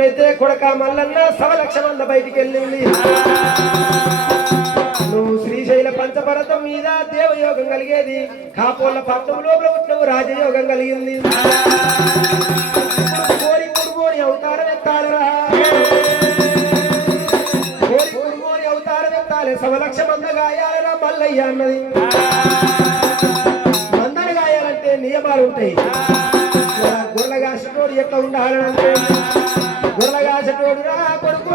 ఎప్పుడైతే కొడక మల్లన్న 1,00,000 మంది బయటికి వెళ్ళింది నువ్వు శ్రీశైల పంచపర్వతం మీద దేవయోగం కలిగేది కాపోళ్ళ పట్టణం లోపల పుట్టినవు రాజయోగం కలిగింది కోరి కురుమోని అవతారం ఎత్తాలరా కోరి కురుమోని అవతారం ఎత్తాలి 1,00,000 మంది గాయాలరా మల్లయ్య అన్నది మందరు గాయాలంటే నియమాలు ఉంటాయి గొర్రెగాసటోడు ఎట్లా ఉండాలంటే గొర్రెగాసటోడు రా కొడుకు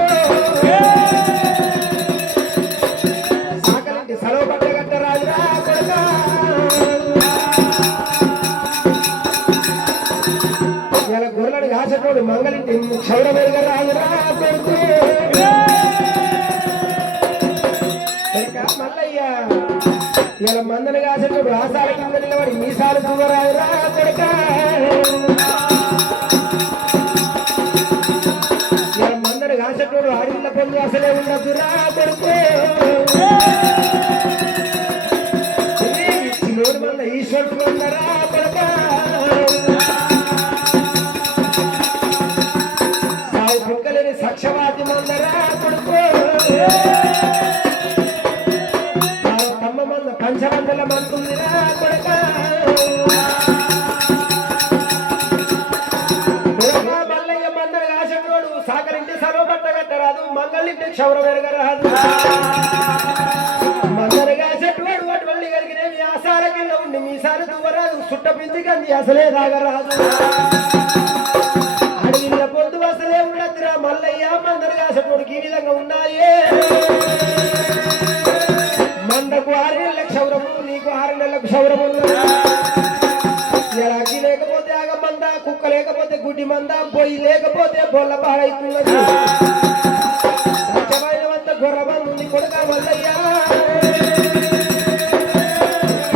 సాకలింటి సెలవు పట్టగట్ట రాజురా కొడుక ఇలా గొర్రెలను కాసటోడు మంగళింటి క్షౌరమేరుగా రాజురా కొడుకు మల్లయ్య ఇలా మందను కాసేటప్పుడు ఆసాల కింద నిలబడి మీసాలు పువ్వరాదురా కొడుక ఇలా మందను కాసేటప్పుడు అడవిల పొందు అసలే ఉండదురా కొడుకు చిన్నోడు మంద ఈశ్వరుడు ఉన్నారా కొడుక సాగు కుక్కలేని సక్షవాతి మందరా కొడుకు పంచవందల మందుందిరా కొడుక మల్లయ్య మందరు కాసేటోడు సాకలింటి సర్వ పట్ట కట్టరాదు మంగళింటి క్షౌరం ఎరగరాదు మందరు కాసేటోడు అటువంటి కలిగినవి ఆసాల కింద ఉండి మీసాలు దువ్వరాదు సుట్ట పించి కంది అసలే తాగరాదు అడవిల పొద్దు అసలే ఉండద్దురా మల్లయ్య మందరు కాసేటోడికి ఈ విధంగా ఉన్నాయే మందకు 6 నెలల క్షౌరము నీకు 6 నెలల క్షౌరము అగ్గి లేకపోతే ఆగమంద కుక్క లేకపోతే గుడ్డి మంద పొయ్యి లేకపోతే బొల్ల పాడైతున్నది సత్యమైనవంత గొర్రమంది ఉంది కొడుక మల్లయ్య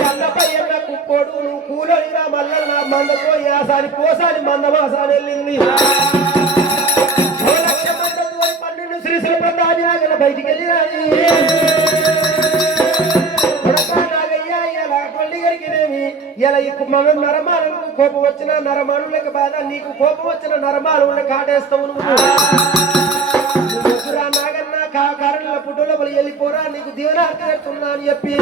అన్నపై ఎన్న కుక్కోడు నువ్వు కూలోనిరా మల్లన్న మందతో యాసారి పోసాని మందమాసాని వెళ్ళింది 1,00,000 మంది 12 శ్రీశైల ప్రతాజాగల బయటికి వెళ్ళినాయి నరమానులకు కోపం వచ్చిన నరమానులకు బాధ నీకు కోపం వచ్చిన నరమాను కాటేస్తావు నువ్వు నాగన్న కారణంలో పుట్టులో వెళ్ళిపోరా నీకు దీవెన అని చెప్పి